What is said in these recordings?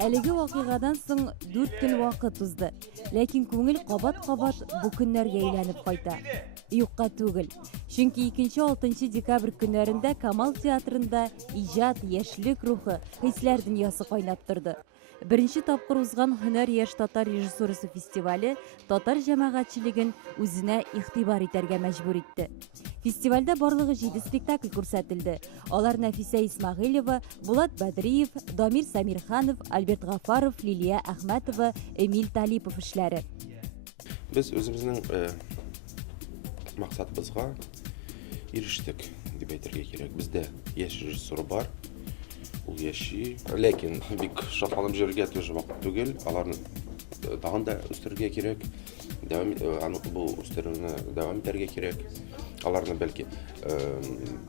Әлеге вакыйгадан соң 4 көн вакыт узды, ләкин күңел кабат-кабат бу көннәргә әйләнеп кайта. Юкка түгел. Чөнки 2-6 декабрь көннәрендә Камал театрында иҗат, яшьлек рухы, хисләр дөньясы кайнап торды. Беренче тапкыр узган Һөнәр яшь татар режиссурасы фестивале татар җәмәгатьчелеген үзенә игътибар итәргә мәҗбүр итте. Фестивальдә барлыгы 7 спектакль күрсәтелде. Алар Нәфисә Исмәгыйлова, Булат Бәдриев, Дамир Самирханов, Альберт Гафаров, Лилия Әхмәтова, Эмиль Талипов эшләре. Без үзебезнең максатыбызга ирештек дип әйтергә кирәк. Бездә яшь режиссер бар. Ул яши, ләкин бик шатланып җөргә тоже вакыт түгел. Аларны тагын да үстерергә кирәк. Бу үстерүне дәвам итәргә кирәк. Аларны бәлки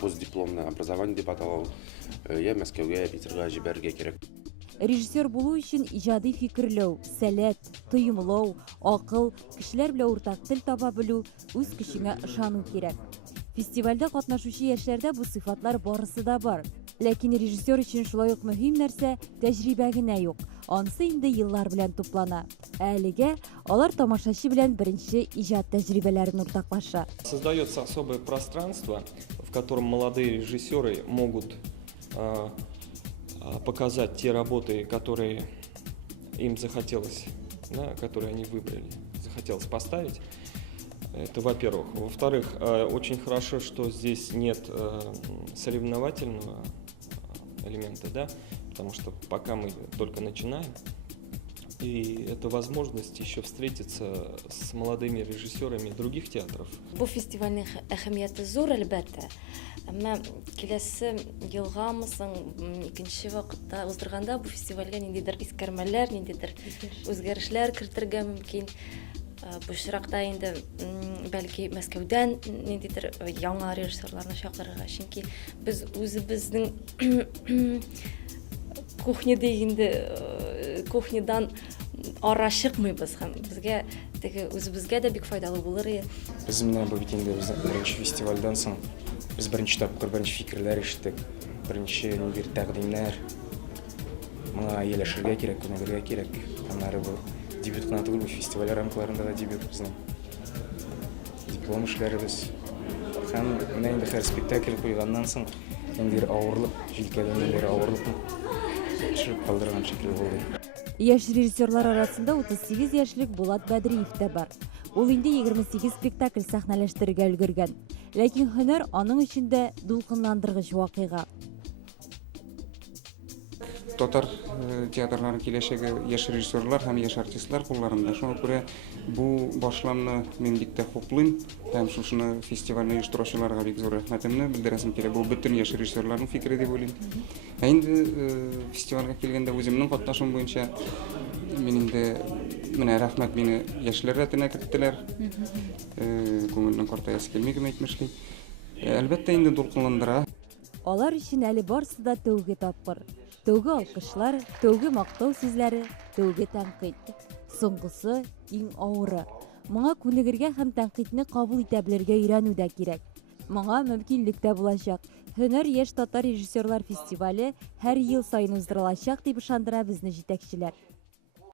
постдипломный образование дип аталау, я Мәскәүгә, Питерга җибәрергә кирәк. Режиссер булу өчен иҗади фикерләү, сәләт, тоемлау, акыл, кешеләр белән уртак тел таба белү, үз көчеңә ышану кирәк. Фестивальдә катнашучы яшьләрдә бу сыйфатлар барысы да бар. Ләкин режиссер өчен шулай ук мөһим нәрсә тәҗрибә генә юк. Ансы инде еллар белән туплана. Әлегә алар тамашачы белән беренче иҗат тәҗрибәләрен уртаклаша. Создается особое пространство, в котором молодые режиссеры могут показать те работы, которые им захотелось, да, которые они выбрали, захотелось поставить. Это во-первых. Во-вторых, очень хорошо, что здесь нет соревновательного элемента, да, потому что пока мы только начинаем, и это возможность еще встретиться с молодыми режиссерами других театров. Бу фестивальның әһәмияте зур әлбәттә. Әмма киләсе елгамы соң икенче вакытта уздырганда бу фестивальгә ниндидер искәрмәләр, ниндидер үзгәрешләр кертергә мөмкин. Бу чиракта инде бәлки Мәскәүдән ниндидер яңа режиссерларны чакырырга, чөнки без үзебезнең кухня дигәндә кухнядан ара чыкмыйбыз һәм безгә теге үзебезгә дә бик файдалы булыр иде. Без менә бу бит инде беренче фестивальдән соң без беренче тапкыр беренче фикерләр ишеттек, беренче ниндидер тәкъдимнәр. Моңа ияләшергә кирәк, күнегергә кирәк. Аннары бу дебют кына түгел, фестиваль рамкаларында да дебют безнең. Диплом эшләребез. Һәм менә инде һәр спектакль куйганнан соң ниндидер авырлык, җилкәдән ниндидер авырлыкны төшереп калдырган шикелле булды. Яшь режиссерлар арасында 38 яшьлек Булат Бәдриев тә бар. Ул инде 28 спектакль сәхнәләштерергә өлгергән. Ләкин һөнәр аның эчендә дулкынландыргыч вакыйга. Татар театрлары киләчәге яшь режиссерлар һәм яшь артистлар кулларында. Шуңа күрә бу башламны мин бик тә хуплыйм һәм шушыны фестивальне оештыручыларга бик зур рәхмәтемне белдерәсем килә. Бу бөтен яшь режиссерларның фикере дип уйлыйм. Инде фестивальгә килгәндә үземнең катнашым буенча мин инде менә рәхмәт мине яшьләр рәтенә керттеләр. Күңелнең картаясы килми генә әйтмешли. Әлбәттә инде дулкынландыра. Алар өчен әле барысы да тәүге тапкыр. Тәүге алкышлар, тәүге мактау сүзләре, тәүге тәнкыйть. Соңгысы иң авыры. Моңа күнегергә һәм тәнкыйтьне кабул итә белергә өйрәнү дә кирәк. Моңа мөмкинлек тә булачак. Һөнәр яшь татар режиссерлар фестивале һәр ел сайын уздырылачак дип ышандыра безне җитәкчеләр.